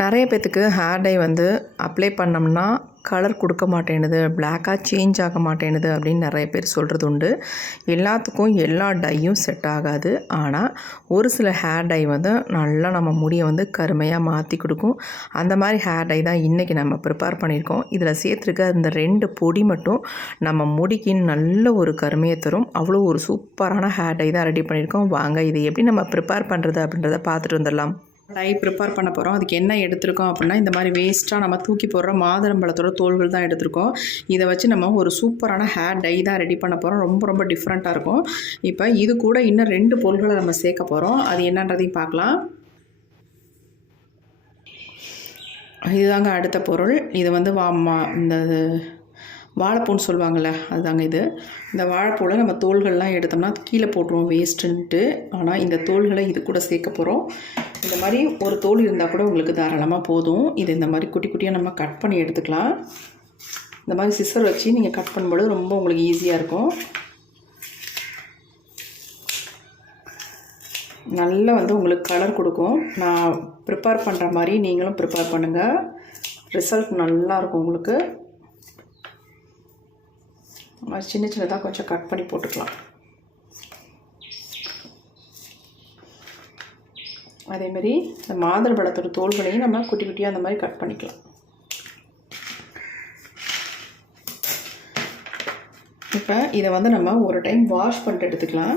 நிறைய பேர்த்துக்கு hair dye வந்து அப்ளை பண்ணோம்னா கலர் கொடுக்க மாட்டேனுது பிளாக்காக சேஞ்ச் ஆக மாட்டேனுது அப்படின்னு நிறைய பேர் சொல்கிறது உண்டு. எல்லாத்துக்கும் எல்லா டையும் செட் ஆகாது. ஆனால் ஒரு சில ஹேர் டை வந்து நல்லா நம்ம முடியை வந்து கருமையாக மாற்றி கொடுக்கும். அந்த மாதிரி ஹேர் டை தான் இன்றைக்கி நம்ம ப்ரிப்பேர் பண்ணியிருக்கோம். இதில் சேர்த்துருக்க இந்த ரெண்டு பொடி மட்டும் நம்ம முடிக்கு நல்ல ஒரு கருமையை தரும். அவ்வளோ ஒரு சூப்பரான ஹேர் டை தான் ரெடி பண்ணியிருக்கோம். வாங்க இது எப்படி நம்ம ப்ரிப்பேர் பண்ணுறது அப்படின்றத பார்த்துட்டு வந்துடலாம். டை ப்ரிப்பேர் பண்ண போகிறோம் அதுக்கு என்ன எடுத்திருக்கோம் அப்படின்னா இந்த மாதிரி வேஸ்ட்டாக நம்ம தூக்கி போடுற மாதுளம்பழத்தோட தோள்கள் தான் எடுத்திருக்கோம். இதை வச்சு நம்ம ஒரு சூப்பரான ஹேர் டை தான் ரெடி பண்ண போகிறோம் ரொம்ப ரொம்ப டிஃப்ரெண்ட்டாக இருக்கும். இப்போ இது கூட இன்னும் ரெண்டு பொருள்களை நம்ம சேர்க்க போகிறோம் அது என்னன்றதையும் பார்க்கலாம். இதுதாங்க அடுத்த பொருள். இது வந்து வா இந்த வாழைப்பூன்னு சொல்லுவாங்கள்ல அதுதாங்க இது. இந்த வாழைப்பூவில் நம்ம தோள்கள்லாம் எடுத்தோம்னா கீழே போட்டுருவோம் வேஸ்ட்டுன்ட்டு ஆனால் இந்த தோள்களை இது கூட சேர்க்க போகிறோம் இந்த மாதிரி ஒரு தோல் இருந்தால் கூட உங்களுக்கு தாராளமாக போதும். இது இந்த மாதிரி குட்டி குட்டியாக நம்ம கட் பண்ணி எடுத்துக்கலாம். இந்த மாதிரி சிசர் வச்சு நீங்கள் கட் பண்ணும்போது ரொம்ப உங்களுக்கு ஈஸியாக இருக்கும். நல்லா வந்து உங்களுக்கு கலர் கொடுக்கும். நான் ப்ரிப்பேர் பண்ணுற மாதிரி நீங்களும் ப்ரிப்பேர் பண்ணுங்கள் ரிசல்ட் நல்லா இருக்கும் உங்களுக்கு. சின்ன சின்னதாக கொஞ்சம் கட் பண்ணி போட்டுக்கலாம். அதேமாரி இந்த மாதுளை பழத்தோட தோல்களையும் நம்ம குட்டி குட்டியாக அந்த மாதிரி கட் பண்ணிக்கலாம். இப்போ இதை வந்து நம்ம ஒரு டைம் வாஷ் பண்ணிட்டு எடுத்துக்கலாம்.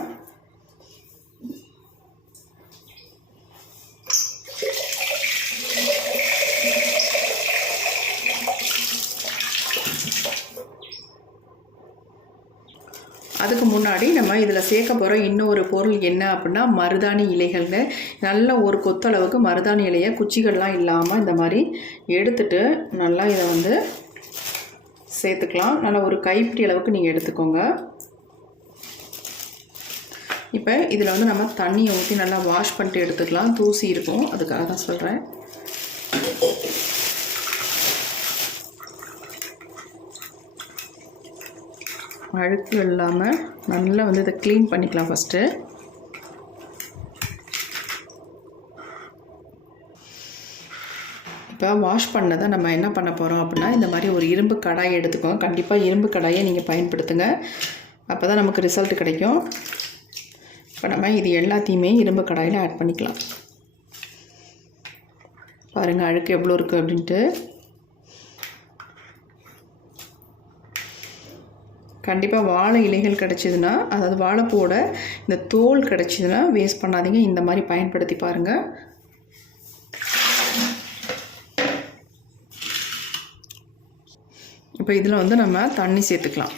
அதுக்கு முன்னாடி நம்ம இதில் சேர்க்க போகிற இன்னொரு பொருள் என்ன அப்படின்னா மருதாணி இலைகள்னு. நல்ல ஒரு கொத்தளவுக்கு மருதாணி இலையை குச்சிகள்லாம் இல்லாமல் இந்த மாதிரி எடுத்துட்டு நல்லா இதை வந்து சேர்த்துக்கலாம். நல்லா ஒரு கைப்பிடி அளவுக்கு நீங்கள் எடுத்துக்கோங்க. இப்போ இதில் வந்து நம்ம தண்ணியை ஊற்றி நல்லா வாஷ் பண்ணிட்டு எடுத்துக்கலாம். தூசி இருக்கும். அதுக்காக தான் சொல்கிறேன் அழுக்கு இல்லாமல் நல்லா வந்து இதை க்ளீன் பண்ணிக்கலாம் ஃபஸ்ட்டு இப்போ வாஷ் பண்ணதை நம்ம என்ன பண்ண போகிறோம் அப்படின்னா இந்த மாதிரி ஒரு இரும்பு கடாயை எடுத்துக்கோங்க. கண்டிப்பாக இரும்பு கடாயை நீங்கள் பயன்படுத்துங்க. அப்போ தான் நமக்கு ரிசல்ட் கிடைக்கும். இப்போ நம்ம இது எல்லாத்தையுமே இரும்பு கடாயில் ஆட் பண்ணிக்கலாம். பாருங்கள் அழுக்கு எவ்வளோ இருக்குது அப்படின்ட்டு. கண்டிப்பாக வாழை இலைகள் கிடச்சிதுன்னா அதாவது வாழைப்பூவோட இந்த தோல் கிடச்சிதுன்னா வேஸ்ட் பண்ணாதீங்க. இந்த மாதிரி பயன்படுத்தி பாருங்கள் இப்போ இதில் வந்து நம்ம தண்ணி சேர்த்துக்கலாம்.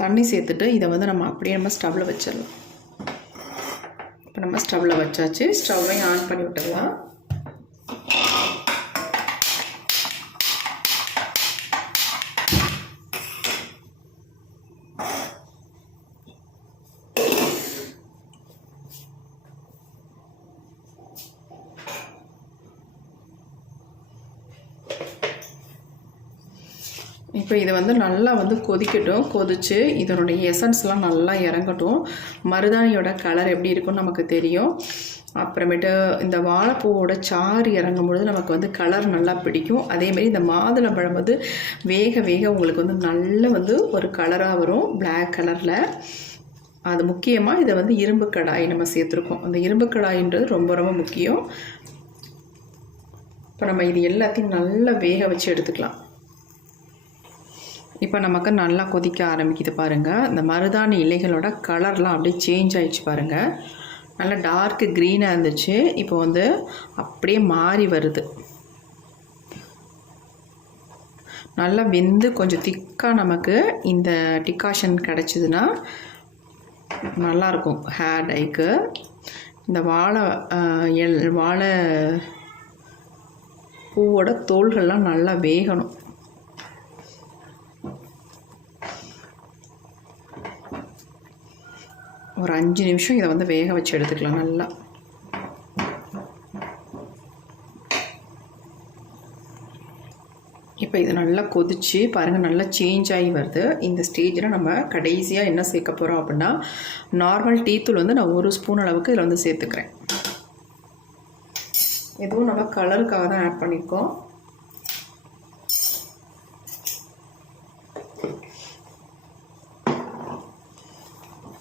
தண்ணி சேர்த்துட்டு இதை வந்து நம்ம அப்படியே நம்ம ஸ்டவ்வில் வச்சிடலாம். இப்போ நம்ம ஸ்டவ்வில் வச்சாச்சு. ஸ்டவ்வையும் ஆன் பண்ணி விட்டுடலாம். இப்போ இதை வந்து நல்லா வந்து கொதிக்கட்டும் கொதித்து இதனுடைய எசன்ஸ்லாம் நல்லா இறங்கட்டும். மருதாணியோட கலர் எப்படி இருக்கும்னு நமக்கு தெரியும். அப்புறமேட்டு இந்த வாழைப்பூவோட சாறு இறங்கும் பொழுது நமக்கு வந்து கலர் நல்லா பிடிக்கும். அதேமாரி இந்த மாதுளம்பழம் வந்து வேக வேக உங்களுக்கு வந்து நல்ல வந்து ஒரு கலராக வரும் பிளாக் கலரில் அது முக்கியமாக இதை வந்து இரும்பு கடாய் நம்ம சேர்த்துருக்கோம். அந்த இரும்பு கடாயின்றது ரொம்ப ரொம்ப முக்கியம். இப்போ நம்ம இது எல்லாத்தையும் நல்லா வேக வச்சு எடுத்துக்கலாம். இப்போ நமக்கு நல்லா கொதிக்க ஆரம்பிக்குது பாருங்கள் இந்த மருதாணி இலைகளோட கலர்லாம் அப்படியே சேஞ்ச் ஆகிடுச்சு பாருங்கள் நல்லா டார்க்கு க்ரீனாக இருந்துச்சு. இப்போ வந்து அப்படியே மாறி வருது. நல்லா வெந்து கொஞ்சம் திக்காக நமக்கு இந்த டிகாஷன் கிடச்சிதுன்னா நல்லாயிருக்கும். ஹேர் டைக்கு இந்த வாழை எல் வாழை பூவோட தோள்கள்லாம் நல்லா வேகணும். ஒரு அஞ்சு நிமிஷம் இதை வந்து வேக வச்சு எடுத்துக்கலாம் நல்லா. இப்போ இது நல்லா கொதிச்சு பாருங்கள் நல்லா சேஞ்ச் ஆகி வருது. இந்த ஸ்டேஜில் நம்ம கடைசியாக என்ன சேர்க்க போகிறோம் அப்படின்னா நார்மல் டீத்தூள் வந்து நான் ஒரு ஸ்பூன் அளவுக்கு இதில் வந்து சேர்த்துக்கிறேன். எதுவும் நம்ம கலருக்காக தான் ஆட் பண்ணியிருக்கோம்.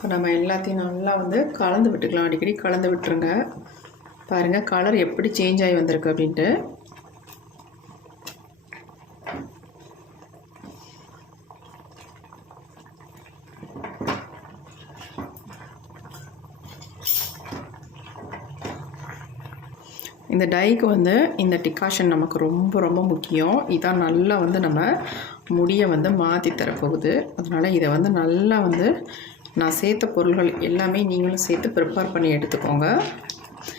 இப்போ நம்ம எல்லாத்தையும் நல்லா வந்து கலந்து விட்டுக்கலாம். அடிக்கடி கலந்து விட்டுருங்க. பாருங்கள் கலர் எப்படி சேஞ்ச் ஆகி வந்திருக்கு அப்படின்ட்டு. இந்த டைக்கு வந்து இந்த டிகாஷன் நமக்கு ரொம்ப ரொம்ப முக்கியம். இதான் நல்லா வந்து நம்ம முடியை வந்து மாற்றி தரப்போகுது. அதனால் இதை வந்து நல்லா வந்து நான் சேர்த்த பொருள்கள் எல்லாமே நீங்களும் சேர்த்து ப்ரிப்பேர் பண்ணி எடுத்துக்கோங்க.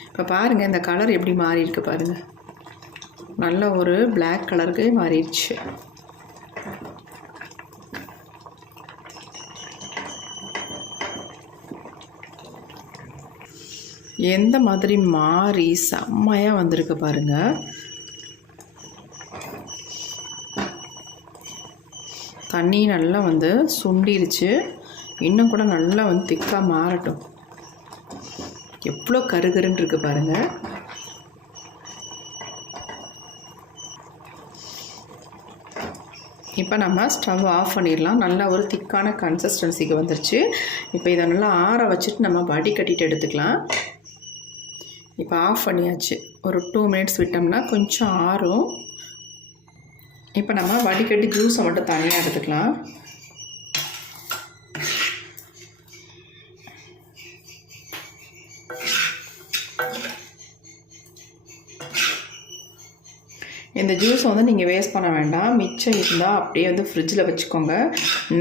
இப்போ பாருங்கள் இந்த கலர் எப்படி மாறியிருக்கு பாருங்கள் நல்ல ஒரு பிளாக் கலருக்கு மாறிடுச்சு. எந்த மாதிரி மாறி செம்மையாக வந்திருக்கு பாருங்கள் தண்ணி நல்லா வந்து சுண்டிருச்சு. இன்னும் கூட நல்லா வந்து திக்காக மாறட்டும். எவ்வளோ கருகருன்னு இருக்கு பாருங்கள் இப்போ நம்ம ஸ்டவ் ஆஃப் பண்ணிடலாம். நல்லா ஒரு திக்கான கன்சிஸ்டன்சிக்கு வந்துருச்சு. இப்போ இதை நல்லா ஆற வச்சுட்டு நம்ம வடிகட்டிட்டு எடுத்துக்கலாம். இப்போ ஆஃப் பண்ணியாச்சு. ஒரு டூ மினிட்ஸ் விட்டோம்னா கொஞ்சம் ஆறும். இப்போ நம்ம வடிகட்டி ஜூஸை மட்டும் தனியாக எடுத்துக்கலாம். இந்த ஜூஸை வந்து நீங்கள் வேஸ்ட் பண்ண வேண்டாம். மிச்சம் இருந்தால் அப்படியே வந்து ஃப்ரிட்ஜில் வச்சுக்கோங்க.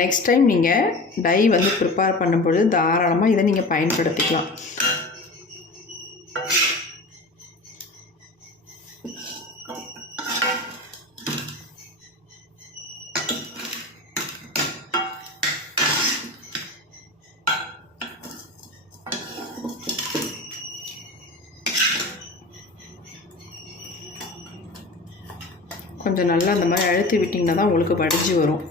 நெக்ஸ்ட் டைம் நீங்கள் டை வந்து ப்ரிப்பேர் பண்ணும்பொழுது தாராளமாக இதை நீங்கள் பயன்படுத்திக்கலாம். கொஞ்சம் நல்லா அந்த மாதிரி அழுத்தி விட்டிங்கன்னா தான் உங்களுக்கு வடிஞ்சு வரும்.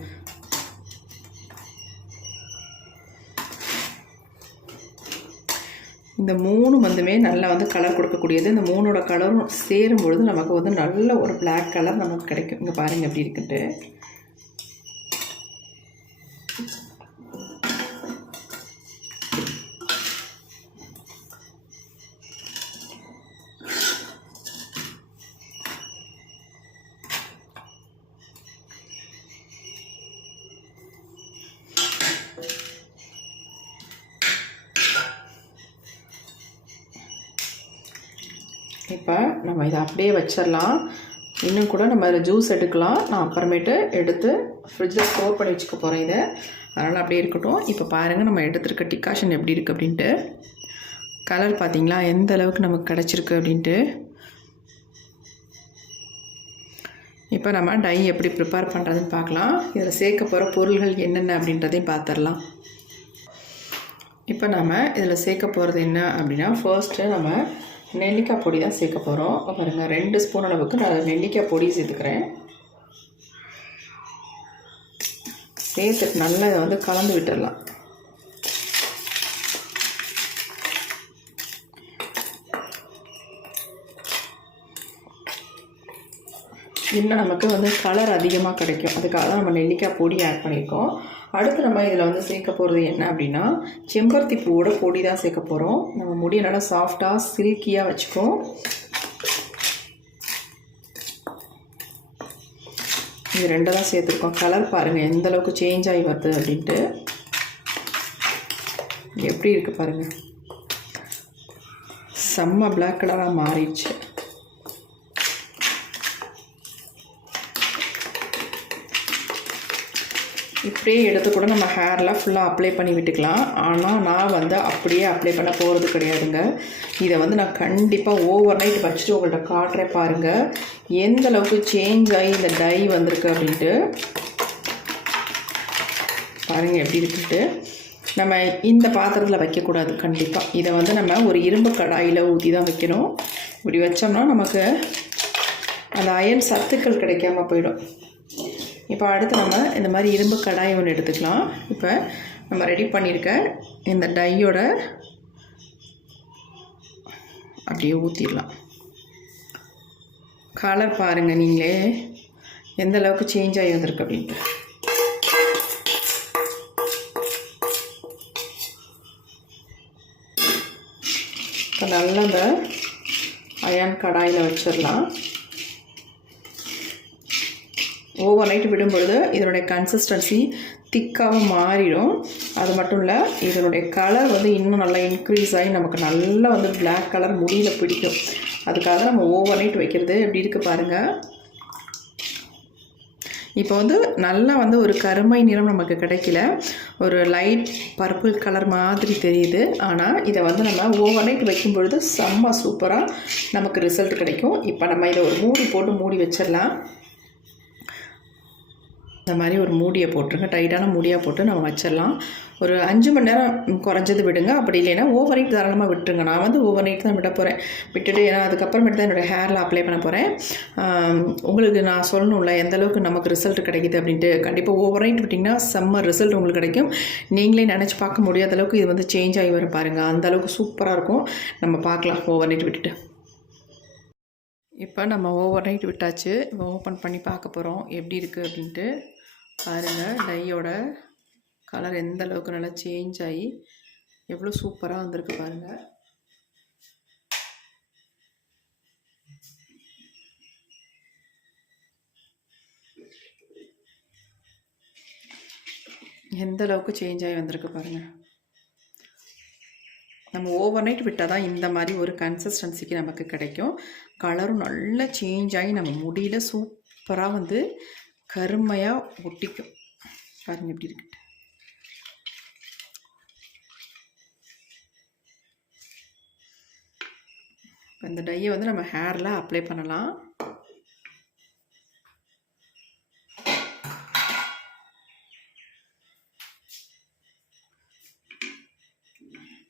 இந்த மூணு வந்துமே நல்லா வந்து கலர் கொடுக்கக்கூடியது. இந்த மூணோட கலரும் சேரும் பொழுது நமக்கு வந்து நல்ல ஒரு பிளாக் கலர் நமக்கு கிடைக்கும். இங்கே பாருங்கள் எப்படி இருக்குன்ட்டு இப்போ நம்ம இதை அப்படியே வச்சிடலாம். இன்னும் கூட நம்ம இதில் ஜூஸ் எடுக்கலாம். நான் அப்புறமேட்டு எடுத்து ஃப்ரிட்ஜில் ஸ்டோர் பண்ணி வச்சுக்க போகிறேன் இதை. அதனால் அப்படியே இருக்கட்டும். இப்போ பாருங்கள் நம்ம எடுத்துருக்க டிகாஷன் எப்படி இருக்குது அப்படின்ட்டு. கலர் பார்த்தீங்களா? எந்த அளவுக்கு நமக்கு கிடச்சிருக்கு அப்படின்ட்டு. இப்போ நம்ம டை எப்படி ப்ரிப்பேர் பண்ணுறதுன்னு பார்க்கலாம். இதில் சேர்க்க போகிற பொருள்கள் என்னென்ன அப்படின்றதையும் பார்த்துடலாம். இப்போ நம்ம இதில் சேர்க்க போகிறது என்ன அப்படின்னா ஃபர்ஸ்ட்டு நம்ம நெல்லிக்காய் பொடி தான் சேர்க்க போகிறோம் பாருங்கள் ரெண்டு ஸ்பூன் அளவுக்கு நான் நெல்லிக்காய் பொடி சேர்த்துக்கிறேன். சேர்த்துட்டு நல்லா இதை வந்து கலந்து விட்டுடலாம். இன்னும் நமக்கு வந்து கலர் அதிகமாக கிடைக்கும். அதுக்காக தான் நம்ம நெல்லிக்காய் பொடி ஆட் பண்ணியிருக்கோம். அடுத்து நம்ம இதில் வந்து சேர்க்க போகிறது என்ன அப்படின்னா செம்பருத்தி பூவோட பொடி தான் சேர்க்க போகிறோம் நம்ம முடியை நல்லா சாஃப்டாக சில்கியாக வச்சுக்கோம் இது ரெண்டு தான் சேர்த்துருக்கோம். கலர் பாருங்கள் எந்த அளவுக்கு சேஞ்ச் ஆகி வருது அப்படின்ட்டு. எப்படி இருக்குது பாருங்கள் செம்ம பிளாக் கலராக மாறிடுச்சு. இப்படியே எடுத்து கூட நம்ம ஹேரில் ஃபுல்லாக அப்ளை பண்ணி விட்டுக்கலாம். ஆனால் நான் வந்து அப்படியே அப்ளை பண்ண போகிறது கிடையாதுங்க. இதை வந்து நான் கண்டிப்பாக ஓவர் நைட் வச்சுட்டு உங்கள்கிட்ட காட்டுறேன் பாருங்கள் எந்த அளவுக்கு சேஞ்ச் ஆகி இந்த டை வந்திருக்கு அப்படின்ட்டு. பாருங்கள் எப்படி இருக்குன்ட்டு. நம்ம இந்த பாத்திரத்தில் வைக்கக்கூடாது கண்டிப்பாக இதை வந்து நம்ம ஒரு இரும்பு கடாயில் ஊற்றி தான் வைக்கணும். இப்படி வச்சோம்னா நமக்கு அந்த அயன் சத்துக்கள் கிடைக்காம போயிடும். இப்போ அடுத்து நம்ம இந்த மாதிரி இரும்பு கடாய் ஒன்று எடுத்துக்கலாம். இப்போ நம்ம ரெடி பண்ணியிருக்க இந்த டையோட அப்படியே ஊற்றிடலாம் கலர் பாருங்கள் நீங்களே. எந்த அளவுக்கு சேஞ்ச் ஆகி வந்திருக்கு அப்படின்ட்டு. இப்போ நல்லா அந்த அயான் கடாயில் வச்சிடலாம். ஓவர் நைட் விடும் பொழுது இதனுடைய கன்சிஸ்டன்சி திக்காகவும் மாறிடும். அது மட்டும் இல்லை இதனுடைய கலர் வந்து இன்னும் நல்லா இன்க்ரீஸ் ஆகி நமக்கு நல்லா வந்து பிளாக் கலர் முடியல பிடிக்கும். அதுக்காக நம்ம ஓவர் நைட் வைக்கிறது எப்படி இருக்குது பாருங்கள் இப்போ வந்து நல்லா வந்து ஒரு கருமை நிறம் நமக்கு கிடைக்கல. ஒரு லைட் பர்பிள் கலர் மாதிரி தெரியுது. ஆனால் இதை வந்து நம்ம ஓவர் நைட் வைக்கும் பொழுது செம்ம சூப்பராக நமக்கு ரிசல்ட் கிடைக்கும். இப்போ நம்ம இதை ஒரு மூடி போட்டு மூடி வச்சிடலாம். இந்த மாதிரி ஒரு மூடியை போட்டுருங்க. டைட்டான மூடியாக போட்டு நம்ம வச்சிடலாம். ஒரு அஞ்சு மணி நேரம் குறைஞ்சது விடுங்க. அப்படி இல்லைன்னா ஓவர் நைட் தாராளமாக விட்டுருங்க. நான் வந்து ஓவர் நைட் தான் விட போகிறேன் விட்டுட்டு ஏன்னா அதுக்கப்புறமேட்டு தான் என்னோடய ஹேரில் அப்ளை பண்ண போகிறேன் உங்களுக்கு நான் சொல்லணும்ல எந்த அளவுக்கு நமக்கு ரிசல்ட் கிடைக்குது அப்படின்ட்டு. கண்டிப்பாக ஓவர் நைட் விட்டிங்கன்னா செம்ம ரிசல்ட் உங்களுக்கு கிடைக்கும். நீங்களே நினச்சி பார்க்க முடியாத அளவுக்கு இது வந்து சேஞ்ச் ஆகி வரும் பாருங்கள் அந்த அளவுக்கு சூப்பராக இருக்கும். நம்ம பார்க்கலாம் ஓவர் நைட் விட்டுட்டு. இப்போ நம்ம ஓவர் நைட் விட்டாச்சு. இப்போ ஓப்பன் பண்ணி பார்க்க போகிறோம் எப்படி இருக்குது அப்படின்ட்டு. பாருங்கள் டையோட கலர் எந்த அளவுக்கு நல்லா சேஞ்ச் ஆகி எவ்வளோ சூப்பராக வந்திருக்கு பாருங்கள் எந்த அளவுக்கு சேஞ்ச் ஆகி வந்திருக்கு பாருங்கள் நம்ம ஓவர் நைட் விட்டால் தான் இந்த மாதிரி ஒரு கன்சிஸ்டன்சிக்கு நமக்கு கிடைக்கும். கலரும் நல்லா சேஞ்ச் ஆகி நம்ம முடியல சூப்பராக வந்து கருமையாக ஒட்டிக்கும். பாருங்கள் எப்படி இருக்கு. இப்போ இந்த டையை வந்து நம்ம ஹேரில் அப்ளை பண்ணலாம்.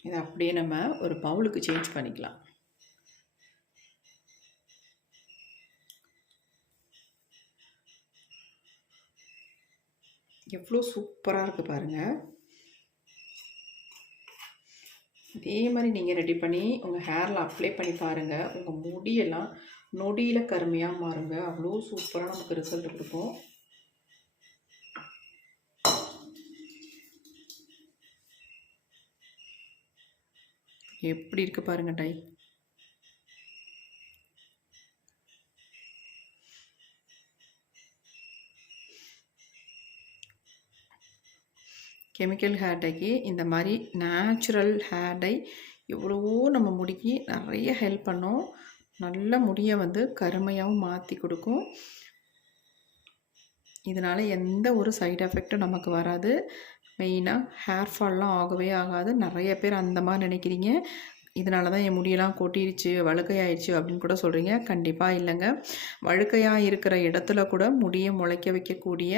இதை அப்படியே நம்ம ஒரு பவுலுக்கு சேஞ்ச் பண்ணிக்கலாம். எவ்வளோ சூப்பராக இருக்குது பாருங்கள் இதே மாதிரி நீங்கள் ரெடி பண்ணி உங்கள் ஹேரில் அப்ளை பண்ணி பாருங்கள் உங்கள் முடியெல்லாம் நொடியில் கருமையாக மாறுங்க. அவ்வளோ சூப்பராக நமக்கு ரிசல்ட் கொடுக்கும். எப்படி இருக்குது பாருங்கள் டை? கெமிக்கல் ஹேர் டைக்கு இந்த மாதிரி நேச்சுரல் ஹேர் டை எவ்வளவோ நம்ம முடிக்கு நிறைய ஹெல்ப் பண்ணும். நல்ல முடியை வந்து கருமையாகவும் மாற்றி கொடுக்கும். இதனால் எந்த ஒரு சைடு எஃபெக்டும் நமக்கு வராது. மெயினாக ஹேர் ஃபால்லாம் ஆகவே ஆகாது. நிறைய பேர் அந்த மாதிரி நினைக்கிறீங்க. இதனால தான் என் முடியெல்லாம் கொட்டிடுச்சு வழுக்கையாயிடுச்சு அப்படின்னு கூட சொல்கிறீங்க கண்டிப்பாக இல்லைங்க. வழுக்கையாக இருக்கிற இடத்துல கூட முடியை முளைக்க வைக்கக்கூடிய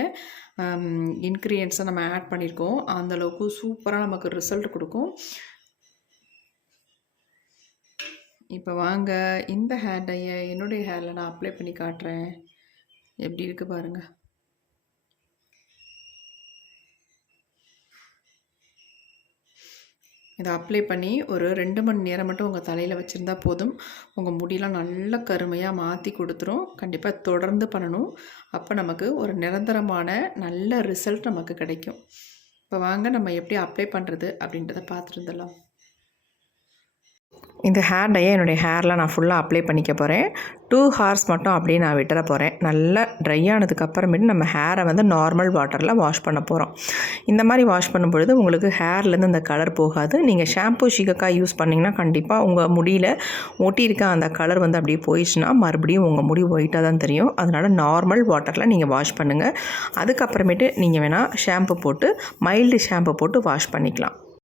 இன்க்ரீடியன்ஸை நம்ம ஆட் பண்ணியிருக்கோம் அந்தளவுக்கு சூப்பராக நமக்கு ரிசல்ட் கொடுக்கும். இப்போ வாங்க. இந்த ஹேர் டையை என்னுடைய ஹேரில் நான் அப்ளை பண்ணி காட்டுறேன். எப்படி இருக்குது பாருங்கள் இதை அப்ளை பண்ணி ஒரு ரெண்டு மணி நேரம் மட்டும் உங்கள் தலையில் வச்சுருந்தா போதும். உங்கள் முடியெலாம் நல்ல கருமையாக மாற்றி கொடுத்துரும். கண்டிப்பாக தொடர்ந்து பண்ணணும். அப்போ நமக்கு ஒரு நிரந்தரமான நல்ல ரிசல்ட் நமக்கு கிடைக்கும். இப்போ வாங்க நம்ம எப்படி அப்ளை பண்ணுறது அப்படின்றத பார்த்துருந்துடலாம் இந்த ஹேர் டையை என்னுடைய ஹேரில் நான் ஃபுல்லாக அப்ளை பண்ணிக்க போகிறேன் டூ ஹார்ஸ் மட்டும் அப்படியே நான் விட்டுற போகிறேன் நல்லா ட்ரை ஆனதுக்கப்புறமேட்டு நம்ம ஹேரை வந்து நார்மல் வாட்டரில் வாஷ் பண்ண போகிறோம் இந்த மாதிரி வாஷ் பண்ணும் பொழுது உங்களுக்கு ஹேர்லேருந்து அந்த கலர் போகாது. நீங்கள் ஷாம்பு ஷிகக்காய் யூஸ் பண்ணிங்கன்னா கண்டிப்பாக உங்கள் முடியில் ஒட்டியிருக்க அந்த கலர் வந்து அப்படியே போயிடுச்சுன்னா மறுபடியும் உங்கள் முடி ஒயிட்டாக தான் தெரியும். அதனால் நார்மல் வாட்டரில் நீங்கள் வாஷ் பண்ணுங்கள் அதுக்கப்புறமேட்டு நீங்கள் வேணால் ஷாம்பு போட்டு மைல்டு ஷாம்பு போட்டு வாஷ் பண்ணிக்கலாம்.